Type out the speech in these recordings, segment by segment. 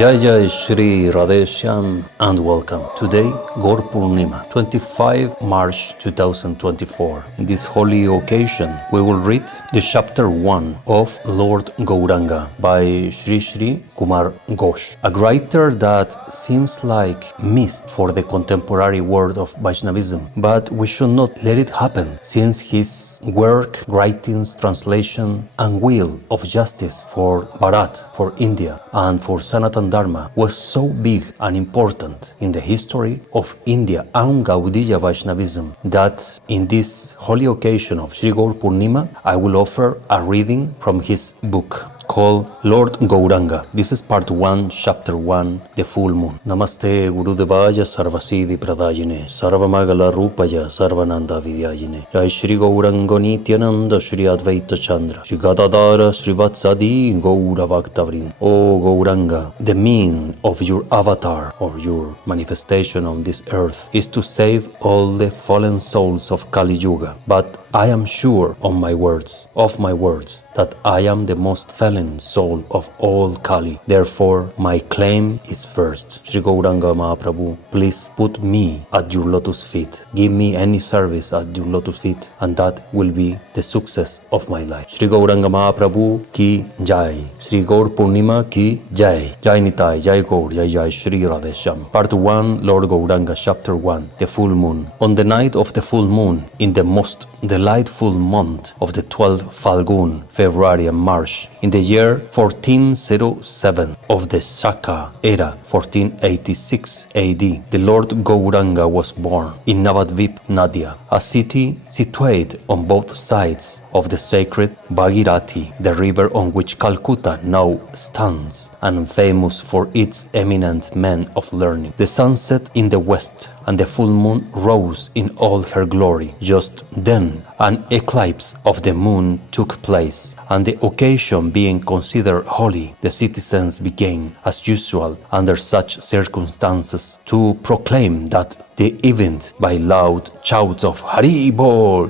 Jay Sri Radheshyam and welcome. Today, Gour Purnima, 25 March 2024. In this holy occasion, we will read the chapter 1 of Lord Gouranga by Sri Sri Kumar Ghosh, a writer that seems like mist for the contemporary world of Vaishnavism, but we should not let it happen since his work, writings, translation, and will of justice for Bharat, for India, and for Sanatan Dharma was so big and important in the history of India and Gaudiya Vaishnavism that in this holy occasion of Sri Gour Purnima, I will offer a reading from his book called Lord Gouranga. This is part 1, chapter 1, the full moon. Namaste Gurudevaya Sarvasiddhi Pradayine Sarvamagala Rupaya Sarvananda Vidyayine Jai Sri Gouranga Nityananda Sri Advaita Chandra Sri Gadadara Sri Vatsadi Gaura Bhaktavrin. O Gouranga, the mean of your avatar or your manifestation on this earth is to save all the fallen souls of Kali Yuga. But I am sure of my words, that I am the most fallen soul of all Kali. Therefore, my claim is first. Sri Gouranga Mahaprabhu, please put me at your lotus feet. Give me any service at your lotus feet, and that will be the success of my life. Sri Gouranga Mahaprabhu ki Jai. Sri Gour Purnima ki Jai. Jai Nitai, Jai Gaur, Jai Sri Radheshyam. Part 1, Lord Gouranga, chapter 1, the full moon. On the night of the full moon, in the most delightful month of the 12th Falgun, February and March, in the year 1407 of the Shaka era, 1486 AD, the Lord Gouranga was born in Navadvip, Nadia, a city situated on both sides of the sacred Bhagirathi, the river on which Calcutta now stands, and famous for its eminent men of learning. The sun set in the west, and the full moon rose in all her glory. Just then, an eclipse of the moon took place, and the occasion being considered holy, the citizens began, as usual under such circumstances, to proclaim that the event by loud shouts of Hari Bol,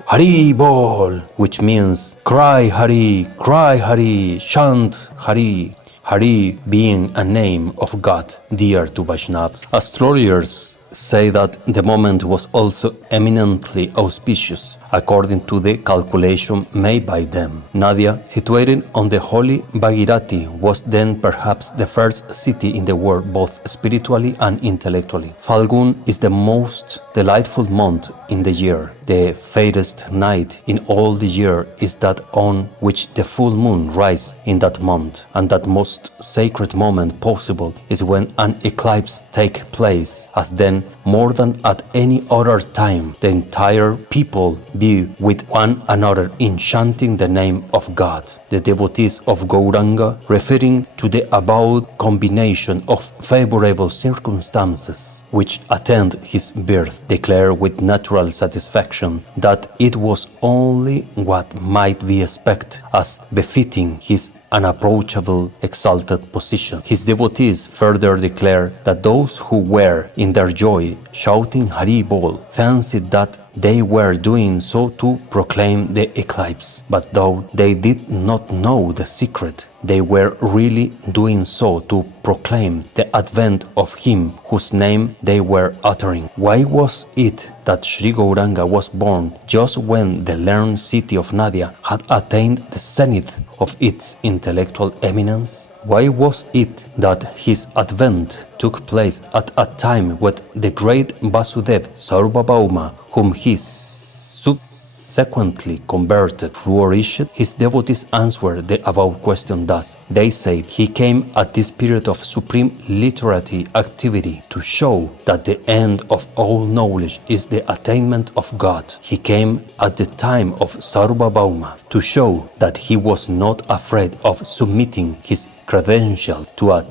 which means cry Hari, chant Hari. Hari being a name of God dear to Vaishnavas. Astrologers say that the moment was also eminently auspicious, according to the calculation made by them. Nadia, situated on the holy Bhagirathi, was then perhaps the first city in the world, both spiritually and intellectually. Falgun is the most delightful month in the year. The fairest night in all the year is that on which the full moon rises in that month, and that most sacred moment possible is when an eclipse takes place, as then, more than at any other time, the entire people be with one another in chanting the name of God. The devotees of Gouranga, referring to the above combination of favorable circumstances which attend his birth, declare with natural satisfaction that it was only what might be expected as befitting his unapproachable, exalted position. His devotees further declare that those who were in their joy shouting Hari Bol fancied that they were doing so to proclaim the eclipse, but though they did not know the secret, they were really doing so to proclaim the advent of him whose name they were uttering. Why was it that Sri Gouranga was born just when the learned city of Nadia had attained the zenith of its intellectual eminence? Why was it that his advent took place at a time when the great Vasudeva Sarvabhauma, whom he subsequently converted, flourished? His devotees answered the above question thus. They said he came at this period of supreme literary activity to show that the end of all knowledge is the attainment of God. He came at the time of Sarvabhauma to show that he was not afraid of submitting his credential to a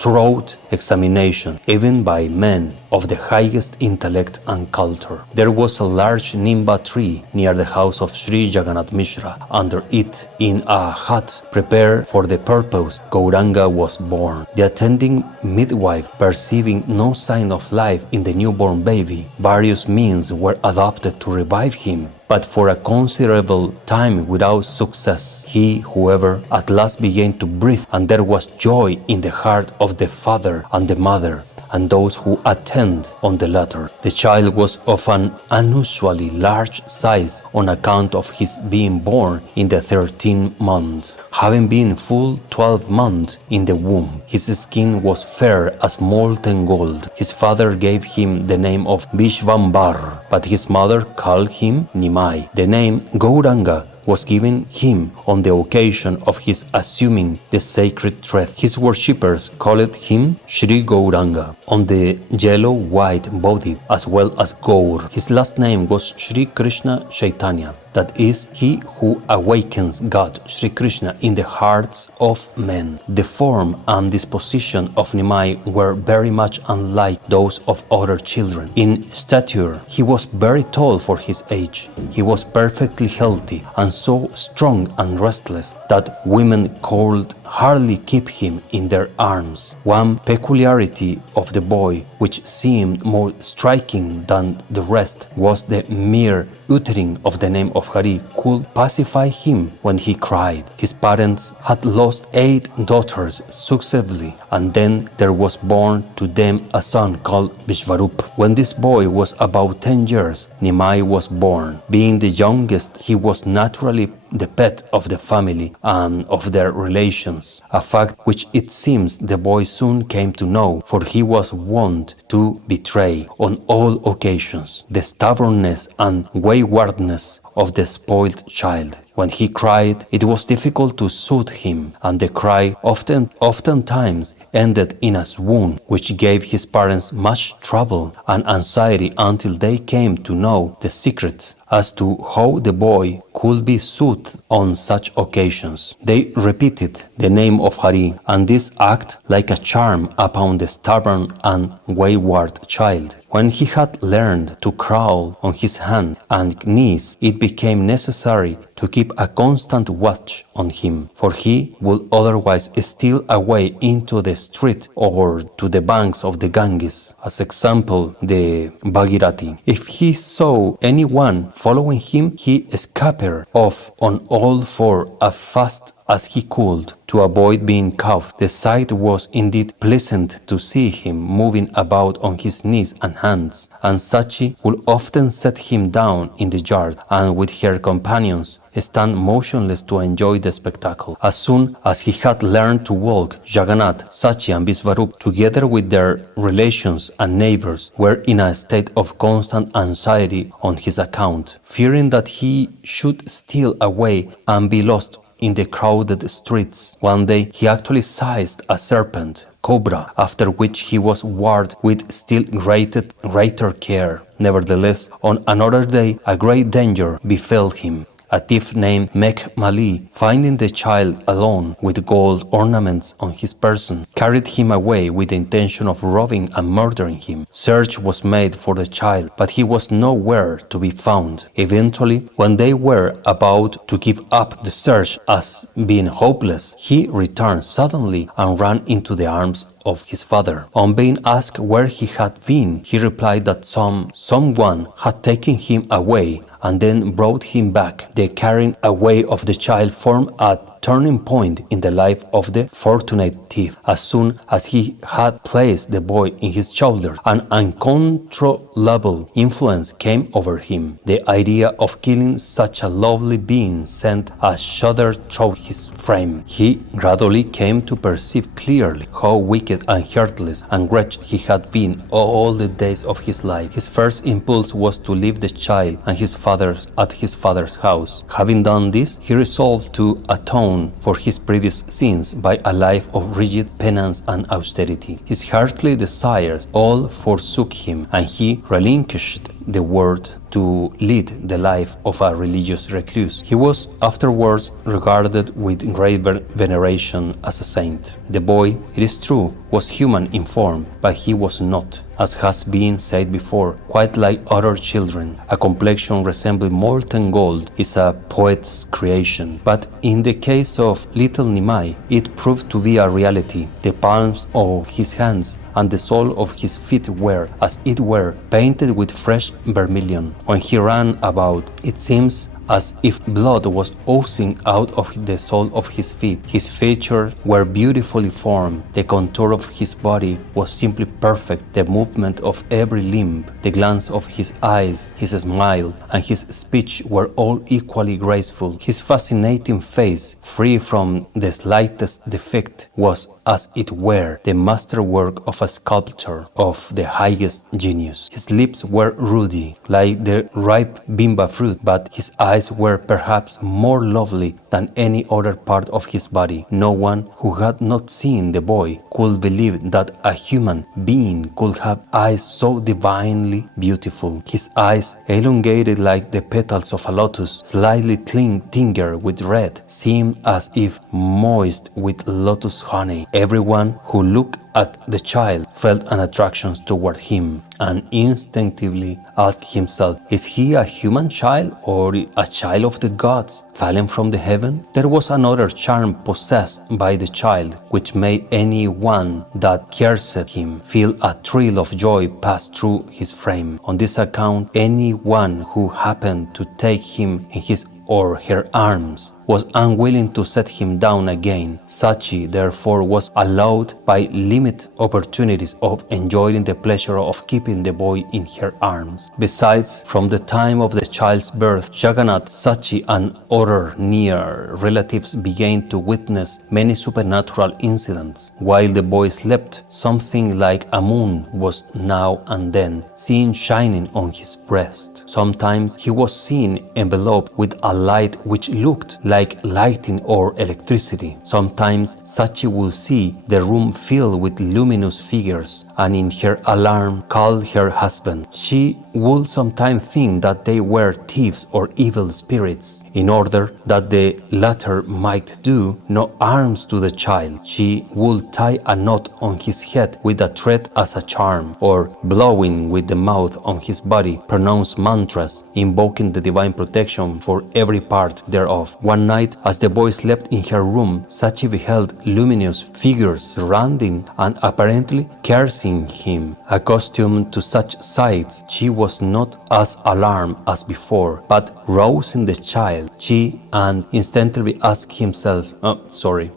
thorough examination, even by men of the highest intellect and culture. There was a large nimba tree near the house of Sri Jagannath Mishra. Under it, in a hut prepared for the purpose, Gouranga was born. The attending midwife, perceiving no sign of life in the newborn baby, various means were adopted to revive him. but for a considerable time without success. He, however, at last began to breathe, and there was joy in the heart of the father and the mother, and those who attend on the latter. The child was of an unusually large size on account of his being born in the 13th month. Having been full 12 months in the womb, his skin was fair as molten gold. His father gave him the name of Vishvambar, but his mother called him Nimai. The name Gouranga was given him on the occasion of his assuming the sacred thread. His worshippers called him Sri Gouranga, on the yellow-white body, as well as Gaur. His last name was Sri Krishna Chaitanya, that is, he who awakens God, Sri Krishna, in the hearts of men. The form and disposition of Nimai were very much unlike those of other children. In stature, he was very tall for his age. He was perfectly healthy and so strong and restless that women could hardly keep him in their arms. One peculiarity of the boy, which seemed more striking than the rest, was the mere uttering of the name of Hari could pacify him when he cried. His parents had lost 8 daughters successively, and then there was born to them a son called Vishvarup. When this boy was about 10 years, Nimai was born. Being the youngest, he was naturally the pet of the family and of their relations, a fact which it seems the boy soon came to know, for he was wont to betray on all occasions the stubbornness and waywardness of the spoiled child. When he cried, it was difficult to soothe him, and the cry oftentimes ended in a swoon, which gave his parents much trouble and anxiety until they came to know the secret as to how the boy could be soothed on such occasions. They repeated the name of Hari, and this acted like a charm upon the stubborn and wayward child. When he had learned to crawl on his hands and knees, it became necessary to keep a constant watch on him, for he would otherwise steal away into the street or to the banks of the Ganges, as example the Bhagirathi. If he saw anyone following him, he scampered off on all fours as fast as he could to avoid being caught. The sight was indeed pleasant to see him moving about on his knees and hands, and Sachi would often set him down in the yard and with her companions stand motionless to enjoy the spectacle. As soon as he had learned to walk, Jagannath, Sachi and Vishvarup, together with their relations and neighbors, were in a state of constant anxiety on his account, fearing that he should steal away and be lost in the crowded streets. One day he actually seized a serpent, cobra, after which he was warded with still greater care. Nevertheless, on another day a great danger befell him. A thief named Mek-Mali, finding the child alone with gold ornaments on his person, carried him away with the intention of robbing and murdering him. Search was made for the child, but he was nowhere to be found. Eventually, when they were about to give up the search as being hopeless, he returned suddenly and ran into the arms of his father. On being asked where he had been, he replied that someone had taken him away and then brought him back. The carrying away of the child formed a turning point in the life of the fortunate thief. As soon as he had placed the boy in his shoulder, an uncontrollable influence came over him. The idea of killing such a lovely being sent a shudder through his frame. He gradually came to perceive clearly how wicked and heartless and wretched he had been all the days of his life. His first impulse was to leave the child and his father's house. Having done this, he resolved to atone for his previous sins by a life of rigid penance and austerity. His earthly desires all forsook him, and he relinquished the world to lead the life of a religious recluse. He was afterwards regarded with great veneration as a saint. The boy, it is true, was human in form, but he was not, as has been said before, quite like other children. A complexion resembling molten gold is a poet's creation, but in the case of little Nimai, it proved to be a reality. The palms of his hands and the sole of his feet were, as it were, painted with fresh vermilion. When he ran about, it seems as if blood was oozing out of the sole of his feet. His features were beautifully formed. The contour of his body was simply perfect. The movement of every limb, the glance of his eyes, his smile, and his speech were all equally graceful. His fascinating face, free from the slightest defect, was as it were the masterwork of a sculptor of the highest genius. His lips were ruddy, like the ripe bimba fruit, but his eyes were perhaps more lovely than any other part of his body. No one who had not seen the boy could believe that a human being could have eyes so divinely beautiful. His eyes, elongated like the petals of a lotus, slightly tinged with red, seemed as if moist with lotus honey. Everyone who looked at the child felt an attraction toward him and instinctively asked himself, is he a human child or a child of the gods fallen from the heaven? There was another charm possessed by the child which made anyone that cursed him feel a thrill of joy pass through his frame. On this account, anyone who happened to take him in his or her arms was unwilling to set him down again. Sachi therefore was allowed by limited opportunities of enjoying the pleasure of keeping the boy in her arms. Besides, from the time of the child's birth, Jagannath, Sachi, and other near relatives began to witness many supernatural incidents. While the boy slept, something like a moon was now and then seen shining on his breast. Sometimes he was seen enveloped with a light which looked like lighting or electricity. Sometimes Sachi would see the room filled with luminous figures, and in her alarm called her husband. She would sometimes think that they were thieves or evil spirits. In order that the latter might do no harm to the child, she would tie a knot on his head with a thread as a charm, or blowing with the mouth on his body, pronounce mantras, invoking the divine protection for every part thereof. One night, as the boy slept in her room, Sachi beheld luminous figures surrounding and apparently cursing him. Accustomed to such sights, she was not as alarmed as before, but rousing the child, she and instantly asked himself,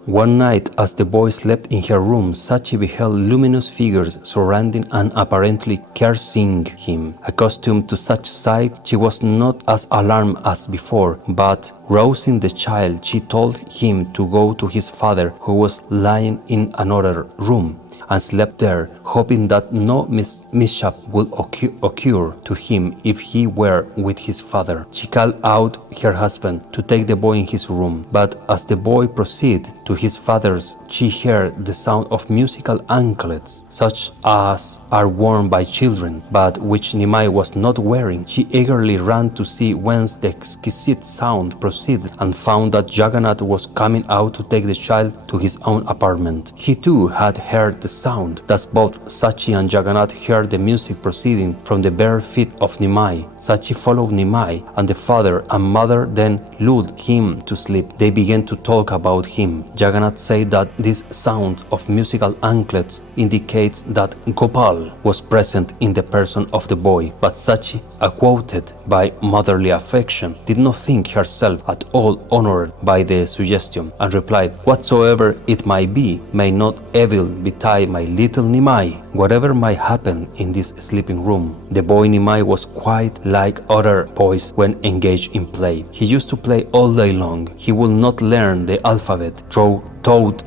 One night, as the boy slept in her room, Sachi beheld luminous figures surrounding and apparently cursing him. Accustomed to such sight, she was not as alarmed as before, but rousing the child, she told him to go to his father, who was lying in another room, and slept there, hoping that no mishap would occur to him if he were with his father. She called out her husband to take the boy in his room, but as the boy proceeded to his father's, she heard the sound of musical anklets, such as are worn by children, but which Nimai was not wearing. She eagerly ran to see whence the exquisite sound proceeded, and found that Jagannath was coming out to take the child to his own apartment. He too had heard the sound. Thus both Sachi and Jagannath heard the music proceeding from the bare feet of Nimai. Sachi followed Nimai, and the father and mother then lulled him to sleep. They began to talk about him. Jagannath said that this sound of musical anklets indicates that Gopal was present in the person of the boy, but Sachi, quoted by motherly affection, did not think herself at all honored by the suggestion, and replied, "Whatsoever it might be, may not evil betide my little Nimai, whatever might happen in this sleeping room." The boy Nimai was quite like other boys when engaged in play. He used to play all day long. He would not learn the alphabet, though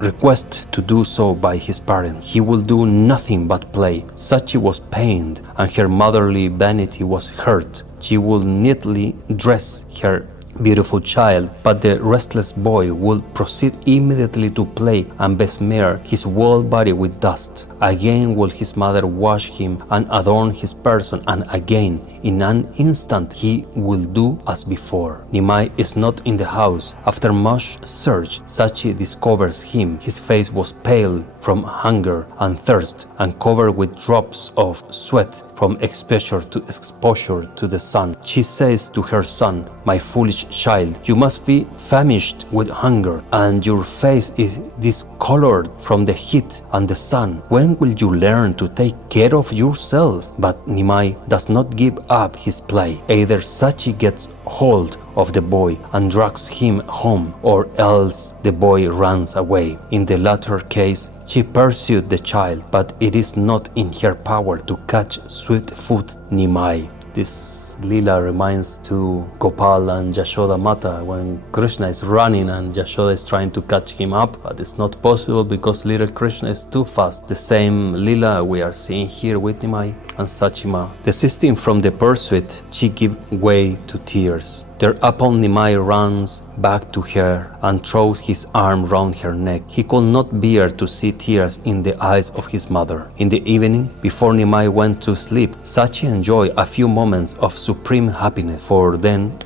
requested to do so by his parents. He would do nothing but play. Sachi was pained, and her motherly vanity was hurt. She would neatly dress her beautiful child, but the restless boy would proceed immediately to play and besmear his whole body with dust. Again would his mother wash him and adorn his person, and again, in an instant, he will do as before. Nimai is not in the house. After much search, Sachi discovers him. His face was pale from hunger and thirst, and covered with drops of sweat from exposure to the sun. She says to her son, "My foolish child, you must be famished with hunger, and your face is discolored from the heat and the sun. When when will you learn to take care of yourself? But 𝐼𝐻𝐼 does not give up his play. Either Sachi gets hold of the boy and drags him home, or else the boy runs away. In the latter case, she pursued the child, but it is not in her power to catch swift-footed 𝐼𝐻𝐼. This Lila reminds to Gopal and Yashoda Mata when Krishna is running and Yashoda is trying to catch him up, but it's not possible because little Krishna is too fast. The same Lila we are seeing here with 𝐼𝐻𝐼 and Sachima. Desisting from the pursuit, she gives way to tears. Thereupon 𝐼𝐻𝐼 runs back to her and throws his arm round her neck. He could not bear to see tears in the eyes of his mother. In the evening, before 𝐼𝐻𝐼 went to sleep, Sachi enjoyed a few moments of supreme happiness, for then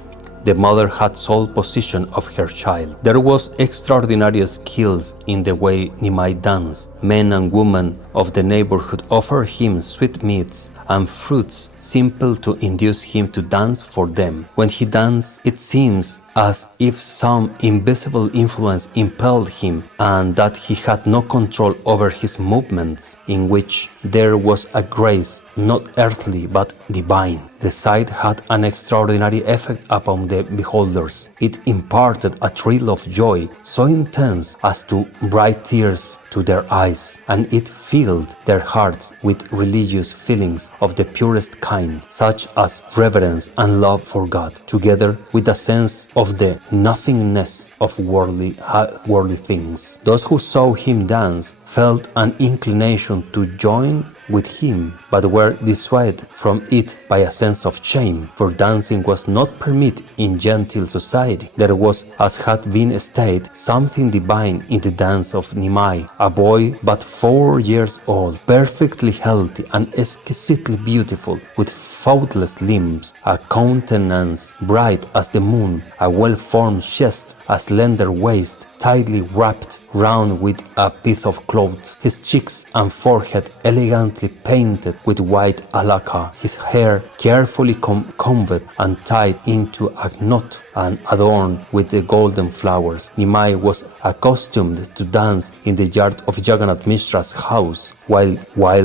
the mother had sole possession of her child. There was extraordinary skills in the way 𝐼𝐻𝐼 danced. Men and women of the neighborhood offered him sweetmeats and fruits, simple to induce him to dance for them. When he danced, it seems as if some invisible influence impelled him, and that he had no control over his movements, in which there was a grace not earthly but divine. The sight had an extraordinary effect upon the beholders. It imparted a thrill of joy so intense as to bright tears to their eyes, and it filled their hearts with religious feelings of the purest kind, such as reverence and love for God, together with a sense of the nothingness of worldly things. Those who saw him dance felt an inclination to join with him, but were dissuaded from it by a sense of shame, for dancing was not permitted in gentile society. There was, as had been stated, something divine in the dance of 𝐼𝐻𝐼, a boy but 4 years old, perfectly healthy and exquisitely beautiful, with faultless limbs, a countenance bright as the moon, a well-formed chest, a slender waist, tightly wrapped round with a piece of cloth, his cheeks and forehead elegantly painted with white alaka, his hair carefully combed and tied into a knot and adorned with the golden flowers. 𝐼𝐻𝐼 was accustomed to dance in the yard of Jagannath Mishra's house, while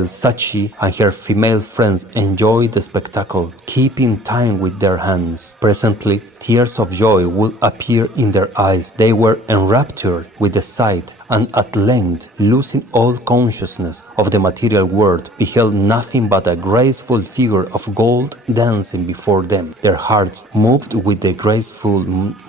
Sachi and her female friends enjoyed the spectacle, keeping time with their hands. Presently, tears of joy would appear in their eyes. They were enraptured with the sight, and at length, losing all consciousness of the material world, beheld nothing but a graceful figure of gold dancing before them. Their hearts moved with the graceful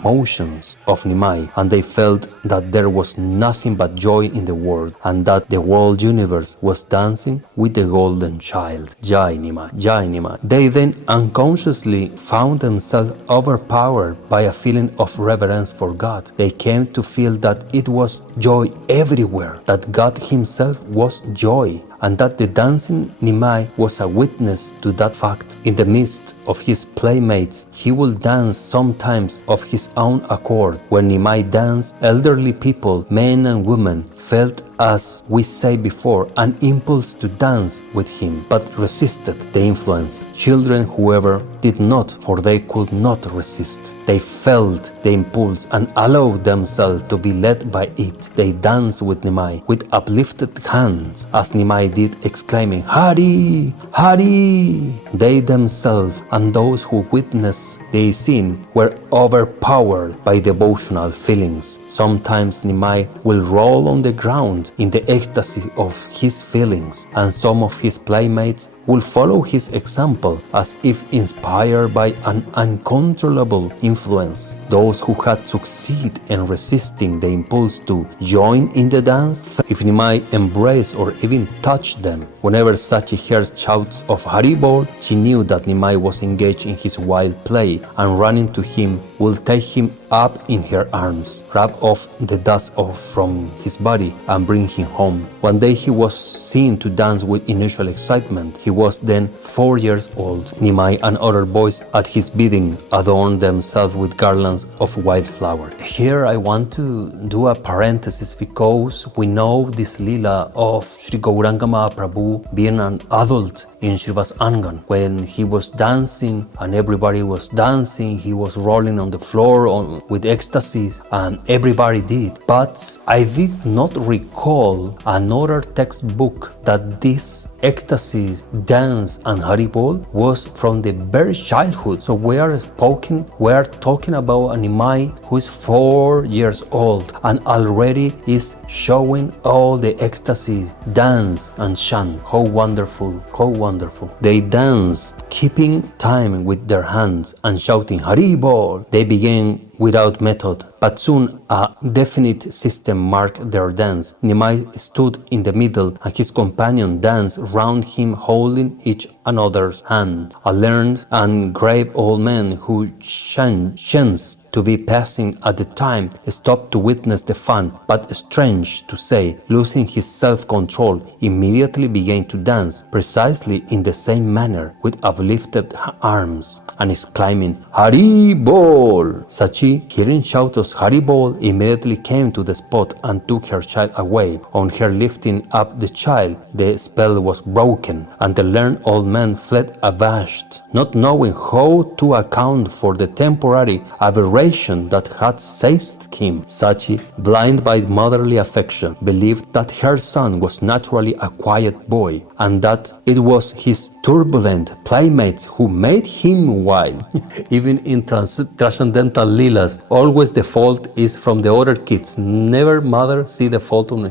motions of 𝐼𝐻𝐼, and they felt that there was nothing but joy in the world, and that the whole universe was dancing with the golden child. Jai 𝐼𝐻𝐼, Jai 𝐼𝐻𝐼. They then unconsciously found themselves overpowered by a feeling of reverence for God. They came to feel that it was joy everywhere, that God himself was joy, and that the dancing 𝐼𝐻𝐼 was a witness to that fact. In the midst of his playmates, he would dance sometimes of his own accord. When 𝐼𝐻𝐼 danced, elderly people, men and women, felt, as we say before, an impulse to dance with him, but resisted the influence. Children, however, did not, for they could not resist. They felt the impulse and allowed themselves to be led by it. They danced with 𝐼𝐻𝐼 with uplifted hands, as 𝐼𝐻𝐼 did, exclaiming, "Hari! Hari!" They themselves and those who witnessed the scene were overpowered by devotional feelings. Sometimes 𝐼𝐻𝐼 will roll on the ground in the ecstasy of his feelings, and some of his playmates will follow his example as if inspired by an uncontrollable influence. Those who had succeeded in resisting the impulse to join in the dance, if 𝐼𝐻𝐼 embraced or even touched them. Whenever Sachi heard shouts of Haribol, she knew that 𝐼𝐻𝐼 was engaged in his wild play, and running to him will take him up in her arms, rub off the dust from his body, and bring him home. One day he was seen to dance with unusual excitement. He was then 4 years old. 𝐼𝐻𝐼 and other boys at his bidding adorned themselves with garlands of wildflowers. Here I want to do a parenthesis, because we know this lila of Sri Gouranga Mahaprabhu being an adult in Shiva's Angan. When he was dancing and everybody was dancing, he was rolling on the floor with ecstasy, and everybody did. But I did not recall another textbook that this ecstasy, dance, and Hari Bol was from the very childhood. So we are talking about a Nimai who is 4 years old and already is showing all the ecstasy, dance, and chant. How wonderful, how wonderful. They danced, keeping time with their hands and shouting Hari Bol. They began without method, but soon a definite system marked their dance. Nimai stood in the middle and his companion danced round him, holding each another's hand. A learned and grave old man who chanced to be passing at the time stopped to witness the fun, but strange to say, losing his self-control, immediately began to dance precisely in the same manner with uplifted arms and exclaiming, Hari Bol! Sachi, hearing shouts of Hari Bol, immediately came to the spot and took her child away. On her lifting up the child, the spell was broken, and the learned old man fled abashed, not knowing how to account for the temporary aberration that had seized him. Sachi, blind by motherly affection, believed that her son was naturally a quiet boy, and that it was his turbulent playmates who made him wild. Even in transcendental leelas, always the fault is from the other kids. Never mother see the fault on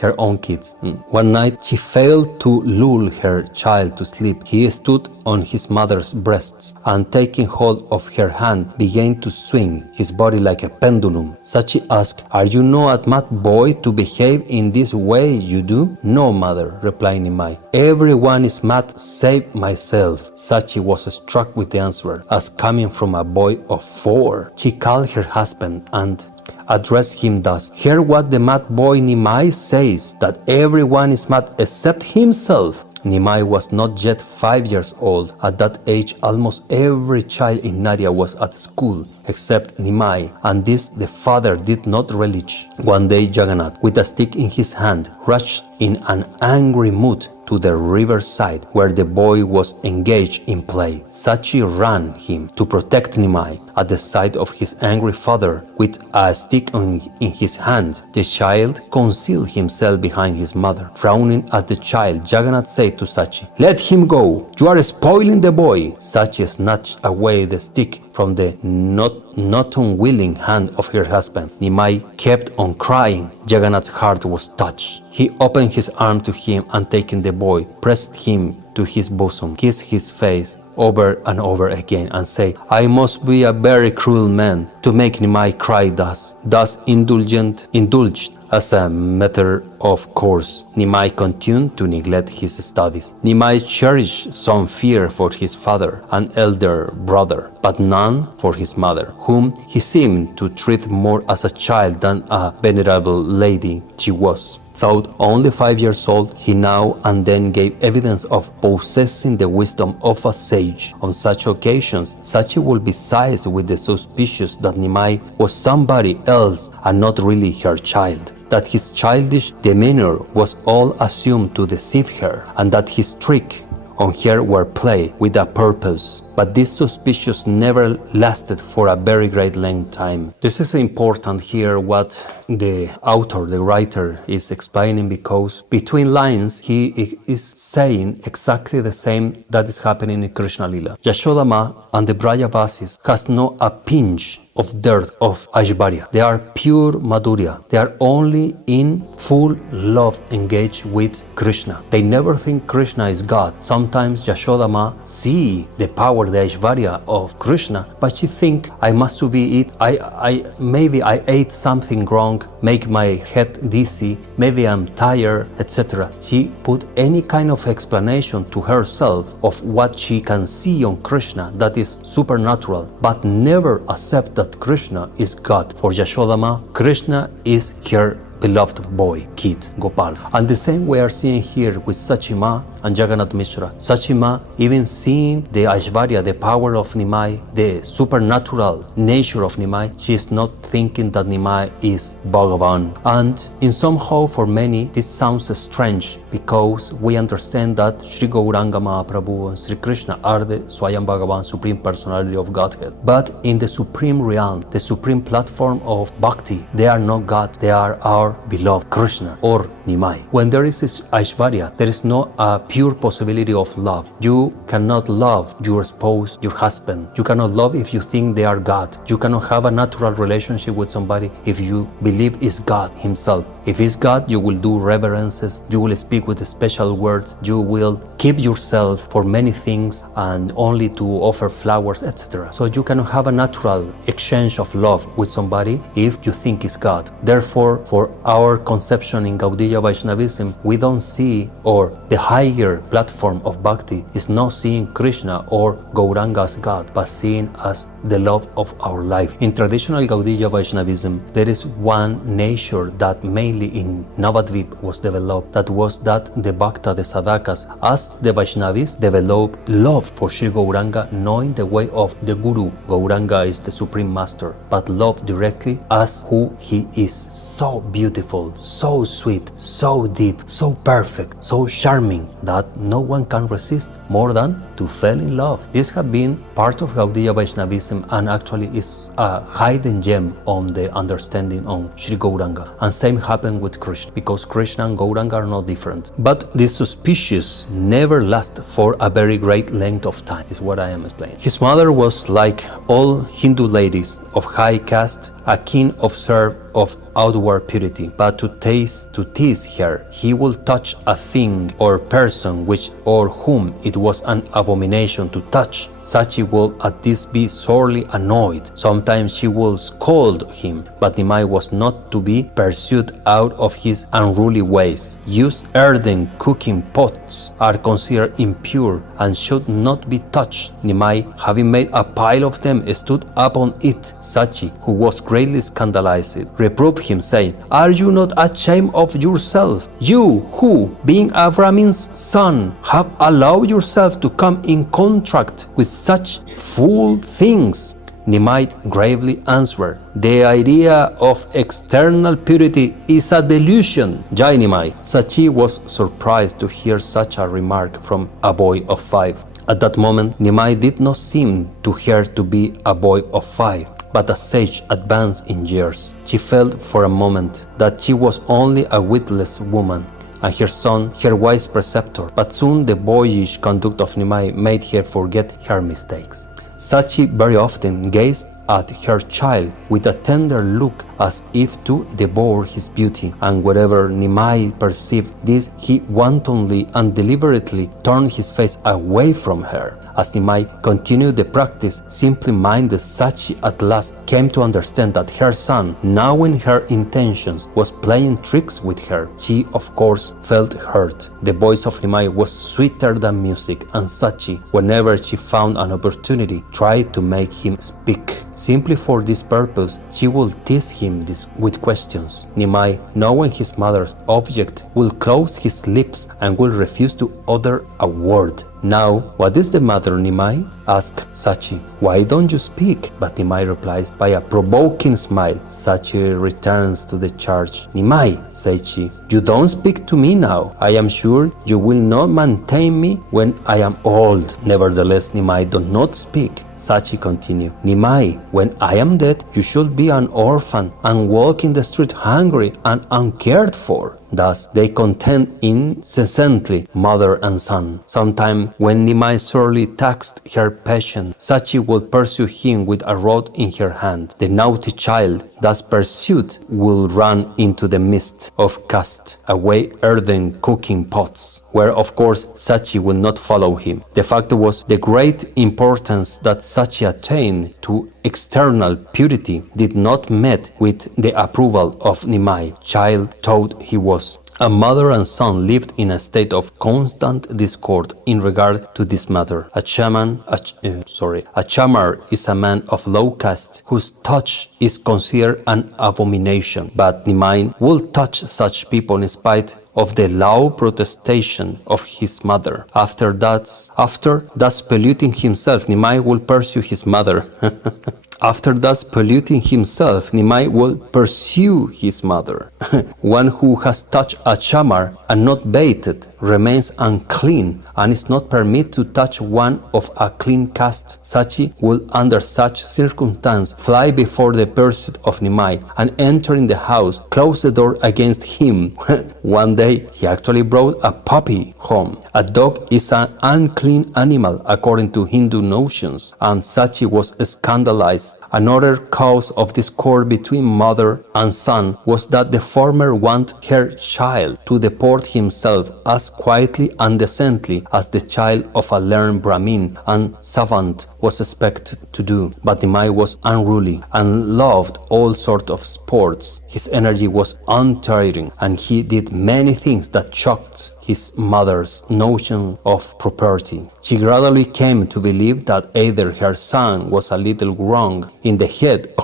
her own kids. One night she failed to lull her child to sleep. He stood on his mother's breasts and, taking hold of her hand, began to swing his body like a pendulum. Sachi asked, Are you not a mad boy to behave in this way you do? No, mother, replied Nimai. Everyone is mad save myself. Sachi was struck with the answer as coming from a boy of 4. She called her husband and addressed him thus, Hear what the mad boy Nimai says, that everyone is mad except himself. Nimai was not yet 5 years old. At that age, almost every child in Nadia was at school except Nimai, and this the father did not relish. One day Jagannath, with a stick in his hand, rushed in an angry mood to the riverside where the boy was engaged in play. Sachi ran him to protect Nimai. At the sight of his angry father with a stick in his hand, the child concealed himself behind his mother. Frowning at the child, Jagannath said to Sachi, Let him go, you are spoiling the boy. Sachi snatched away the stick from the not unwilling hand of her husband. Nimai kept on crying. Jagannath's heart was touched. He opened his arm to him and, taking the boy, pressed him to his bosom, kissed his face over and over again, and said, I must be a very cruel man to make Nimai cry thus indulged. As a matter of course, Nimai continued to neglect his studies. Nimai cherished some fear for his father and elder brother, but none for his mother, whom he seemed to treat more as a child than a venerable lady she was. Though only 5 years old, he now and then gave evidence of possessing the wisdom of a sage. On such occasions, Sachi would be seized with the suspicion that Nimai was somebody else and not really her child, that his childish demeanor was all assumed to deceive her, and that his trick on her were play with a purpose. But this suspicion never lasted for a very great length time. This is important here what the author, the writer, is explaining, because between lines he is saying exactly the same that is happening in Krishna Lila. Yashoda Ma and the Brajavasis has no a pinch of dirt of Aishvarya. They are pure Madhurya. They are only in full love engaged with Krishna. They never think Krishna is God. Sometimes Yashoda Ma see the power, the Aishvarya of Krishna, but she think, I must to be it. Maybe I ate something wrong, make my head dizzy, maybe I'm tired, etc. She put any kind of explanation to herself of what she can see on Krishna that is supernatural, but never accept that Krishna is God. For Yashoda Ma, Krishna is her beloved boy, kid, Gopal. And the same we are seeing here with Sachi Ma and Jagannath Mishra. Sachi Ma, even seeing the Aishvarya, the power of Nimai, the supernatural nature of Nimai, she is not thinking that Nimai is Bhagavan. And in somehow for many this sounds strange, because we understand that Sri Gouranga Mahaprabhu and Sri Krishna are the Swayam Bhagavan, Supreme Personality of Godhead. But in the supreme realm, the supreme platform of Bhakti, they are not God, they are our beloved Krishna or Nimai. When there is this Aishvarya, there is no pure possibility of love. You cannot love your spouse, your husband. You cannot love if you think they are God. You cannot have a natural relationship with somebody if you believe it's God himself. If it's God, you will do reverences, you will speak with special words, you will keep yourself for many things and only to offer flowers, etc. So you cannot have a natural exchange of love with somebody if you think it's God. Therefore, for our conception in Gaudiya Vaishnavism, we don't see, or the higher platform of Bhakti is not seeing Krishna or Gauranga as God, but seeing as the love of our life. In traditional Gaudiya Vaishnavism, there is one nature that mainly in Navadvip was developed, that was that the Bhakta, the Sadakas, as the Vaishnavis developed love for Sri Gauranga, knowing the way of the Guru. Gauranga is the Supreme Master, but love directly as who he is. So beautiful, so sweet, so deep, so perfect, so charming that no one can resist more than to fall in love. This has been part of Gaudiya Vaishnavism and actually is a hidden gem on the understanding on Sri Gauranga. And same happened with Krishna, because Krishna and Gauranga are not different. But this suspicious never lasts for a very great length of time, is what I am explaining. His mother was like all Hindu ladies of high caste, a keen observer of outward purity, but to tease her, he will touch a thing or person which or whom it was an abomination to touch. Sachi will at this be sorely annoyed. Sometimes she will scold him, but Nimai was not to be pursued out of his unruly ways. Used earthen cooking pots are considered impure and should not be touched. Nimai, having made a pile of them, stood upon it. Sachi, who was greatly scandalized, reproved him, saying, "Are you not ashamed of yourself? You who, being a Brahmin's son, have allowed yourself to come in contact with such foul things?" Nimai gravely answered, "The idea of external purity is a delusion." Jai Nimai. Sachi was surprised to hear such a remark from a boy of 5. At that moment, Nimai did not seem to her to be a boy of 5, but a sage advanced in years. She felt for a moment that she was only a witless woman, and her son her wise preceptor, but soon the boyish conduct of Nimai made her forget her mistakes. Sachi very often gazed at her child with a tender look as if to devour his beauty, and wherever Nimai perceived this, he wantonly and deliberately turned his face away from her. As Nimai continued the practice, simply-minded Sachi at last came to understand that her son, knowing her intentions, was playing tricks with her. She, of course, felt hurt. The voice of Nimai was sweeter than music, and Sachi, whenever she found an opportunity, tried to make him speak. Simply for this purpose, she would tease him with questions. Nimai, knowing his mother's object, will close his lips and will refuse to utter a word. "Now, what is the matter, Nimai?" asked Sachi. "Why don't you speak?" But Nimai replies by a provoking smile. Sachi returns to the charge. "Nimai," said she, "you don't speak to me now. I am sure you will not maintain me when I am old." Nevertheless, Nimai did not speak. Sachi continued, "Nimai, when I am dead, you should be an orphan and walk in the street hungry and uncared for." Thus they contend incessantly, mother and son. Sometime when Nimai sorely taxed her passion, Sachi would pursue him with a rod in her hand. The naughty child, thus pursued, will run into the midst of cast away earthen cooking pots, where of course Sachi will not follow him. The fact was the great importance that Sachi attained to external purity did not met with the approval of Nimai. Child thought he was, A mother and son lived in a state of constant discord in regard to this matter. A chamar is a man of low caste whose touch is considered an abomination, but Nimai will touch such people in spite of the loud protestation of his mother. After thus polluting himself, Nimai will pursue his mother. After thus polluting himself, Nimai will pursue his mother. One who has touched a chamar and not bathed remains unclean and is not permitted to touch one of a clean caste. Sachi will under such circumstance fly before the pursuit of Nimai and entering the house, close the door against him. One day he actually brought a puppy home. A dog is an unclean animal according to Hindu notions, and Sachi was scandalized. Another cause of discord between mother and son was that the former wanted her child to deport himself as quietly and decently as the child of a learned Brahmin and savant was expected to do. But Nimai was unruly and loved all sorts of sports. His energy was untiring, and he did many things that shocked his mother's notion of propriety. She gradually came to believe that either her son was a little wrong in the head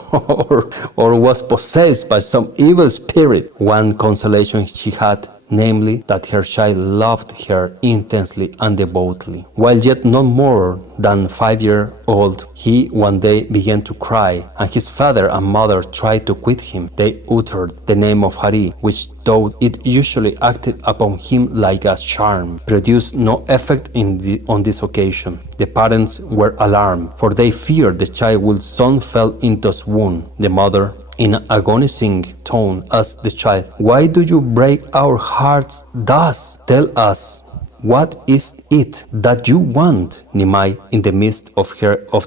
or was possessed by some evil spirit. One consolation she had, namely that her child loved her intensely and devotedly. While yet not more than 5 years old, he one day began to cry, and his father and mother tried to quit him. They uttered the name of Hari, which, though it usually acted upon him like a charm, produced no effect on this occasion. The parents were alarmed, for they feared the child would soon fall into a swoon. The mother, in an agonizing tone, asked the child, "Why do you break our hearts thus? Tell us, what is it that you want?" Nimai, in the midst of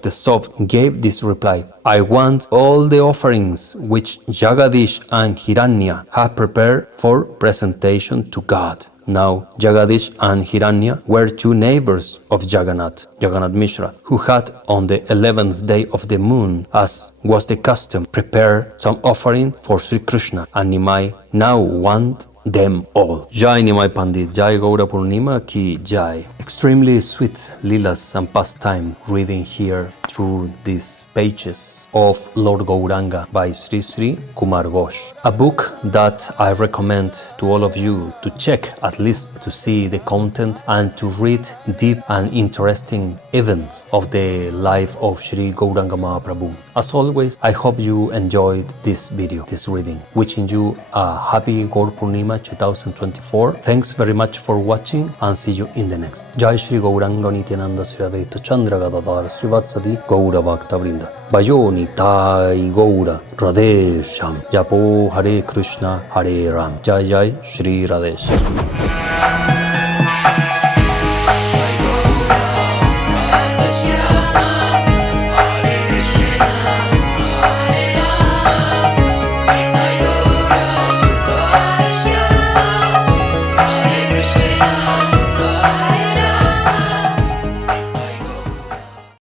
the sob, gave this reply: "I want all the offerings which Jagadish and Hiranya have prepared for presentation to God." Now, Jagadish and Hiranya were two neighbors of Jagannath Mishra, who had on the 11th day of the moon, as was the custom, prepared some offering for Sri Krishna, and Nimai now want them all. Jai Nimai Pandit, Jai Gour Purnima ki Jai. Extremely sweet lilas and pastime reading here through these pages of Lord Gouranga by Sri Sri Kumar Ghosh. A book that I recommend to all of you to check, at least to see the content and to read deep and interesting events of the life of Sri Gouranga Mahaprabhu. As always, I hope you enjoyed this video, this reading. Wishing you a happy Gour Purnima 2024. Thanks very much for watching and see you in the next. Jai Sri Gouranga Nityananda Sri Advaita Chandra Gadadhar Sri Vatsadi Gaura Bhakta Vrinda. Bhajoni Tai Goura Radheshyam. Japo Hare Krishna Hare Ram. Jai Jai Sri Radheshyam.